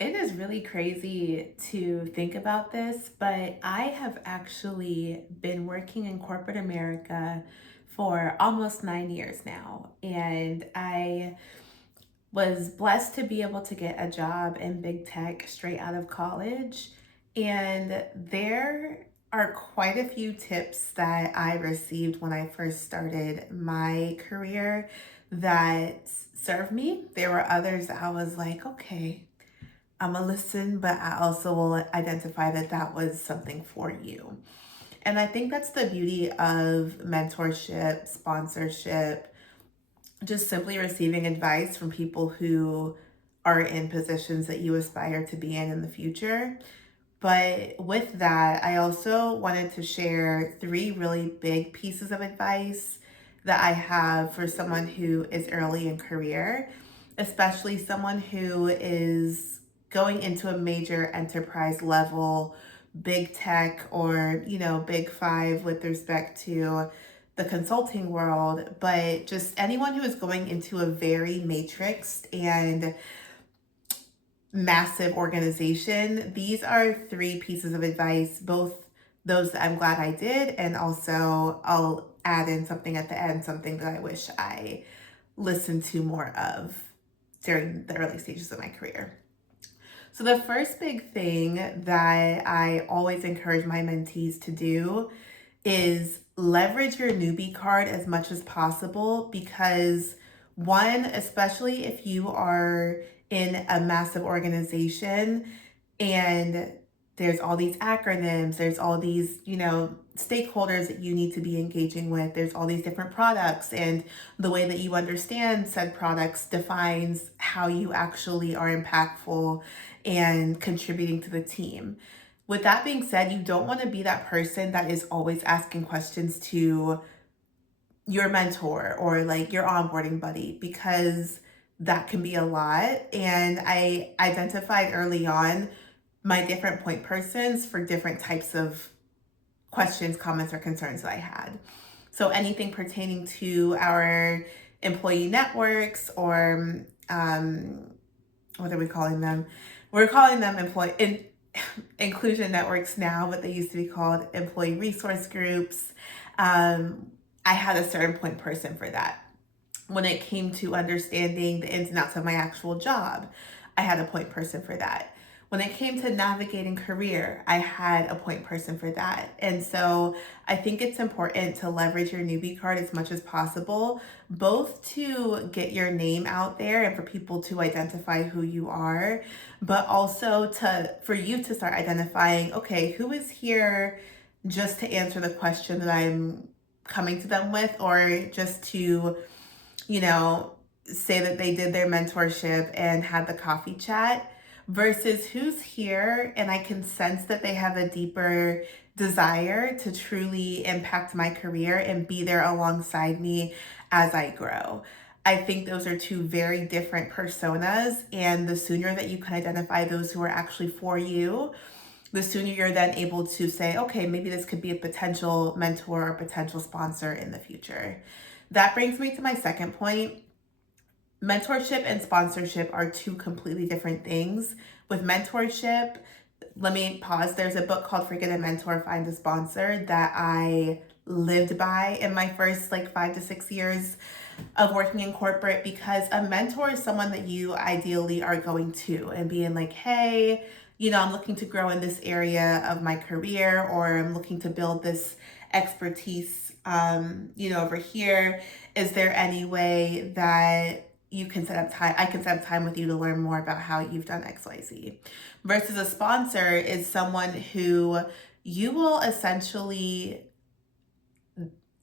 It is really crazy to think about this, but I have actually been working in corporate America for almost 9 years now. And I was blessed to be able to get a job in big tech straight out of college. And there are quite a few tips that I received when I first started my career that served me. There were others that I was like, okay, I'm gonna listen, but I also will identify that that was something for you. And I think that's the beauty of mentorship, sponsorship, just simply receiving advice from people who are in positions that you aspire to be in the future. But with that, I also wanted to share three really big pieces of advice that I have for someone who is early in career, especially someone who is going into a major enterprise level, big tech, or, big five with respect to the consulting world, but just anyone who is going into a very matrixed and massive organization. These are three pieces of advice, both those that I'm glad I did, and also I'll add in something at the end, something that I wish I listened to more of during the early stages of my career. So, the first big thing that I always encourage my mentees to do is leverage your newbie card as much as possible because, one, especially if you are in a massive organization and there's all these acronyms, there's all these, stakeholders that you need to be engaging with, there's all these different products, and the way that you understand said products defines how you actually are impactful and contributing to the team. With that being said, you don't want to be that person that is always asking questions to your mentor or like your onboarding buddy because that can be a lot. And I identified early on my different point persons for different types of questions, comments, or concerns that I had. So anything pertaining to our employee networks or what are we calling them? We're calling them inclusion networks now, but they used to be called employee resource groups. I had a certain point person for that. When it came to understanding the ins and outs of my actual job, I had a point person for that. When it came to navigating career, I had a point person for that. And so I think it's important to leverage your newbie card as much as possible, both to get your name out there and for people to identify who you are, but also for you to start identifying, okay, who is here just to answer the question that I'm coming to them with, or just to, you know, say that they did their mentorship and had the coffee chat versus who's here and I can sense that they have a deeper desire to truly impact my career and be there alongside me as I grow. I think those are two very different personas, and the sooner that you can identify those who are actually for you, the sooner you're then able to say, okay, maybe this could be a potential mentor or potential sponsor in the future. That brings me to my second point. Mentorship and sponsorship are two completely different things. With mentorship, let me pause. There's a book called Forget a Mentor, Find a Sponsor that I lived by in my first like 5 to 6 years of working in corporate, because a mentor is someone that you ideally are going to and being like, hey, I'm looking to grow in this area of my career, or I'm looking to build this expertise, over here. Is there any way that you can set up time? I can set up time with you to learn more about how you've done XYZ. Versus a sponsor is someone who you will essentially,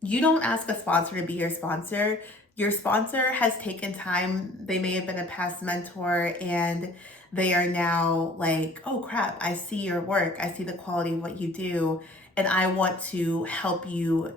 you don't ask a sponsor to be your sponsor. Your sponsor has taken time. They may have been a past mentor and they are now like, oh crap, I see your work. I see the quality of what you do. And I want to help you,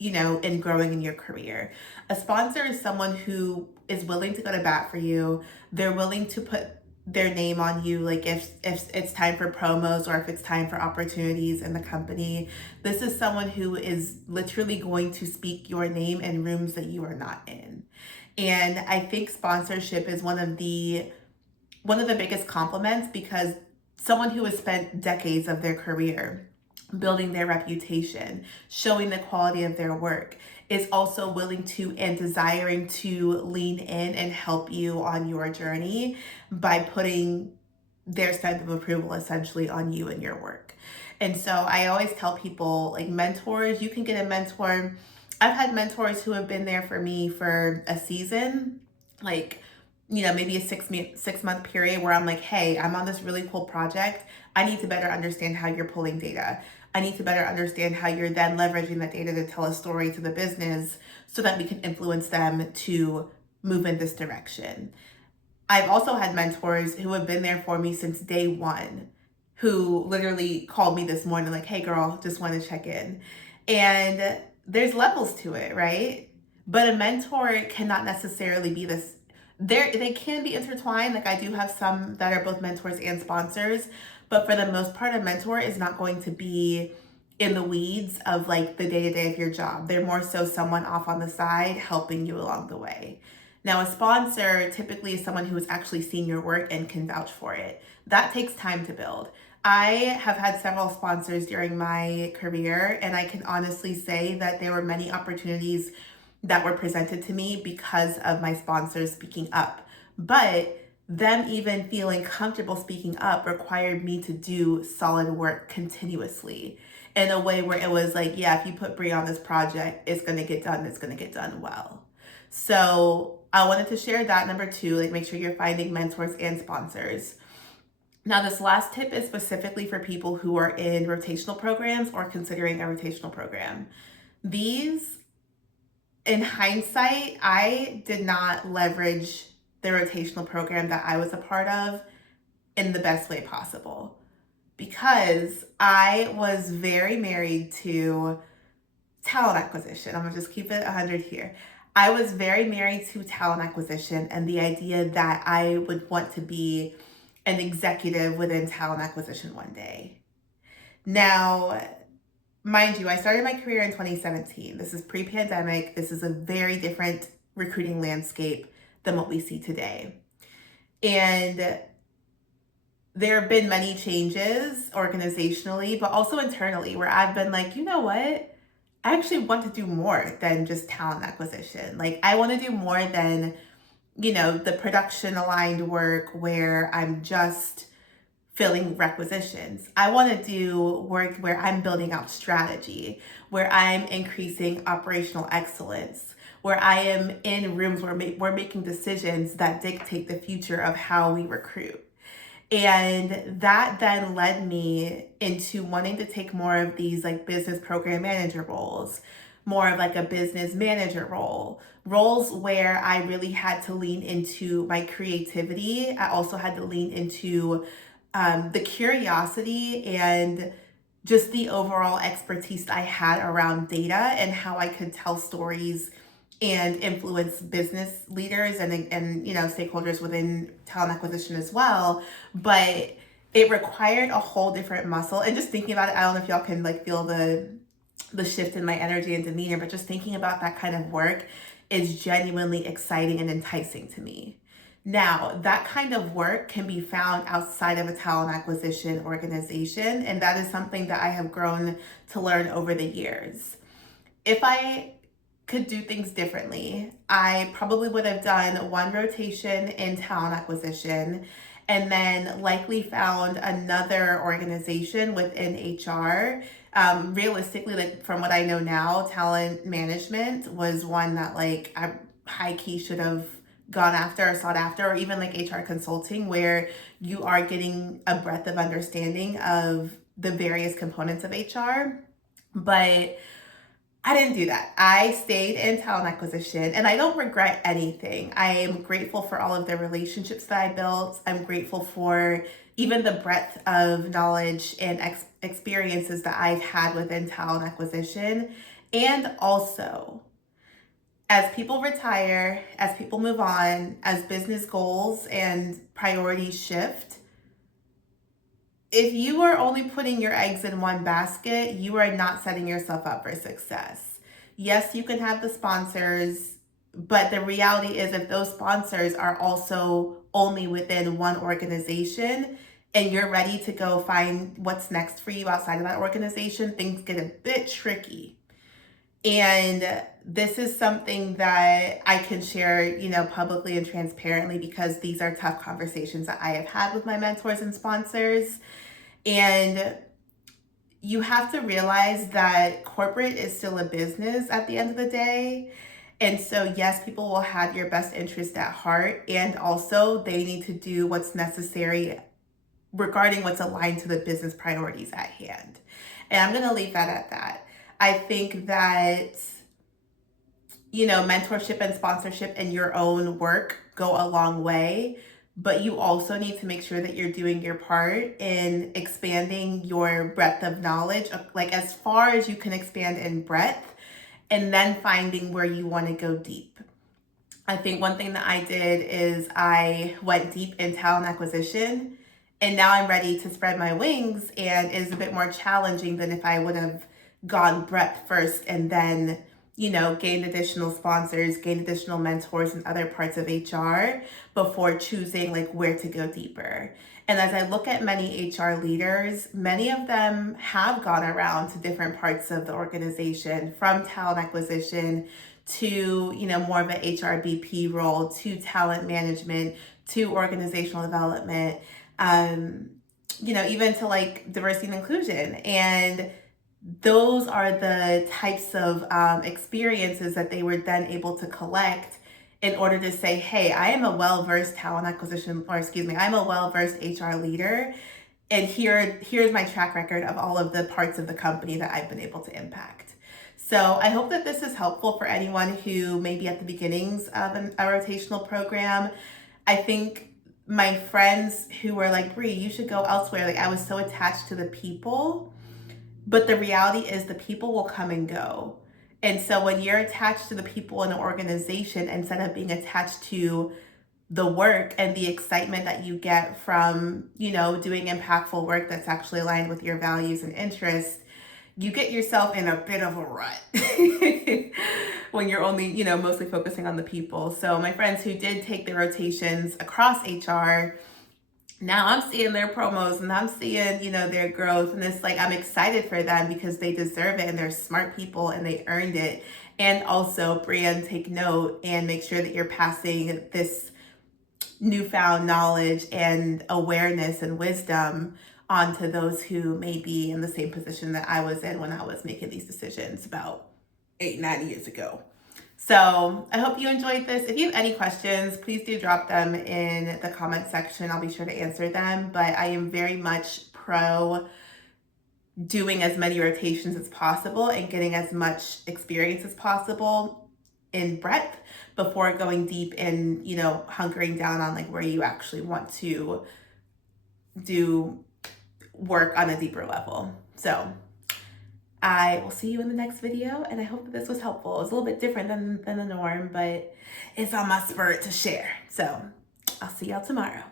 in growing in your career. A sponsor is someone who is willing to go to bat for you. They're willing to put their name on you, like if it's time for promos or if it's time for opportunities in the company. This is someone who is literally going to speak your name in rooms that you are not in. And I think sponsorship is one of the one of the biggest compliments, because someone who has spent decades of their career building their reputation, showing the quality of their work, is also willing to and desiring to lean in and help you on your journey by putting their stamp of approval essentially on you and your work. And so I always tell people, like, mentors, you can get a mentor. I've had mentors who have been there for me for a season, like, maybe a 6 month period where I'm like, hey, I'm on this really cool project. I need to better understand how you're pulling data. I need to better understand how you're then leveraging that data to tell a story to the business so that we can influence them to move in this direction. I've also had mentors who have been there for me since day one, who literally called me this morning, like, hey girl, just want to check in. And there's levels to it, right? But a mentor cannot necessarily be this. They can be intertwined. Like, I do have some that are both mentors and sponsors, but for the most part, a mentor is not going to be in the weeds of like the day-to-day of your job. They're more so someone off on the side helping you along the way. Now, a sponsor typically is someone who has actually seen your work and can vouch for it. That takes time to build. I have had several sponsors during my career, and I can honestly say that there were many opportunities that were presented to me because of my sponsors speaking up. But them even feeling comfortable speaking up required me to do solid work continuously in a way where it was like, yeah, if you put Bree on this project, it's going to get done. It's going to get done well. So I wanted to share that. Number two, like, make sure you're finding mentors and sponsors. Now, this last tip is specifically for people who are in rotational programs or considering a rotational program. These, in hindsight, I did not leverage the rotational program that I was a part of in the best way possible, because I was very married to talent acquisition. I'm gonna just keep it 100 here. I was very married to talent acquisition and the idea that I would want to be an executive within talent acquisition one day. Now, mind you, I started my career in 2017. This is pre-pandemic. This is a very different recruiting landscape than what we see today. And there have been many changes organizationally, but also internally, where I've been like, you know what? I actually want to do more than just talent acquisition. Like, I want to do more than, the production aligned work where I'm just filling requisitions. I want to do work where I'm building out strategy, where I'm increasing operational excellence, where I am in rooms where we're making decisions that dictate the future of how we recruit. And that then led me into wanting to take more of these like business program manager roles, more of like a business manager roles where I really had to lean into my creativity. I also had to lean into the curiosity and just the overall expertise that I had around data and how I could tell stories and influence business leaders and stakeholders within talent acquisition as well. But it required a whole different muscle. And just thinking about it, I don't know if y'all can like feel the shift in my energy and demeanor, but just thinking about that kind of work is genuinely exciting and enticing to me. Now, that kind of work can be found outside of a talent acquisition organization, and that is something that I have grown to learn over the years. If I could do things differently, I probably would have done one rotation in talent acquisition and then likely found another organization within HR. Realistically, like from what I know now, talent management was one that like I high key should have gone after or sought after, or even like HR consulting, where you are getting a breadth of understanding of the various components of HR. But I didn't do that. I stayed in talent acquisition and I don't regret anything. I am grateful for all of the relationships that I built. I'm grateful for even the breadth of knowledge and experiences that I've had within talent acquisition. And also, as people retire, as people move on, as business goals and priorities shift, if you are only putting your eggs in one basket, you are not setting yourself up for success. Yes, you can have the sponsors, but the reality is if those sponsors are also only within one organization and you're ready to go find what's next for you outside of that organization, things get a bit tricky. And this is something that I can share, publicly and transparently because these are tough conversations that I have had with my mentors and sponsors. And you have to realize that corporate is still a business at the end of the day. And so, yes, people will have your best interest at heart, and also they need to do what's necessary regarding what's aligned to the business priorities at hand. And I'm going to leave that at that. I think that, mentorship and sponsorship and your own work go a long way, but you also need to make sure that you're doing your part in expanding your breadth of knowledge, like as far as you can expand in breadth, and then finding where you want to go deep. I think one thing that I did is I went deep in talent acquisition, and now I'm ready to spread my wings, and it's a bit more challenging than if I would have gone breadth first and then, gained additional sponsors, gained additional mentors in other parts of HR before choosing like where to go deeper. And as I look at many HR leaders, many of them have gone around to different parts of the organization, from talent acquisition to, more of an HRBP role, to talent management, to organizational development, even to like diversity and inclusion. And those are the types of experiences that they were then able to collect in order to say, hey, I am a well-versed talent acquisition, I'm a well-versed HR leader. And here's my track record of all of the parts of the company that I've been able to impact. So I hope that this is helpful for anyone who may be at the beginnings of a rotational program. I think my friends who were like, Bree, you should go elsewhere. Like, I was so attached to the people, but the reality is the people will come and go. And so when you're attached to the people in an organization, instead of being attached to the work and the excitement that you get from, doing impactful work that's actually aligned with your values and interests, you get yourself in a bit of a rut when you're only, mostly focusing on the people. So my friends who did take the rotations across HR, now I'm seeing their promos and I'm seeing, their growth. And it's like, I'm excited for them because they deserve it and they're smart people and they earned it. And also, brand, take note and make sure that you're passing this newfound knowledge and awareness and wisdom onto those who may be in the same position that I was in when I was making these decisions about 8-9 years ago. So I hope you enjoyed this. If you have any questions, please do drop them in the comment section. I'll be sure to answer them. But I am very much pro doing as many rotations as possible and getting as much experience as possible in breadth before going deep and, hunkering down on like where you actually want to do work on a deeper level. So I will see you in the next video, and I hope that this was helpful. It's a little bit different than the norm, but it's on my spirit to share. So I'll see y'all tomorrow.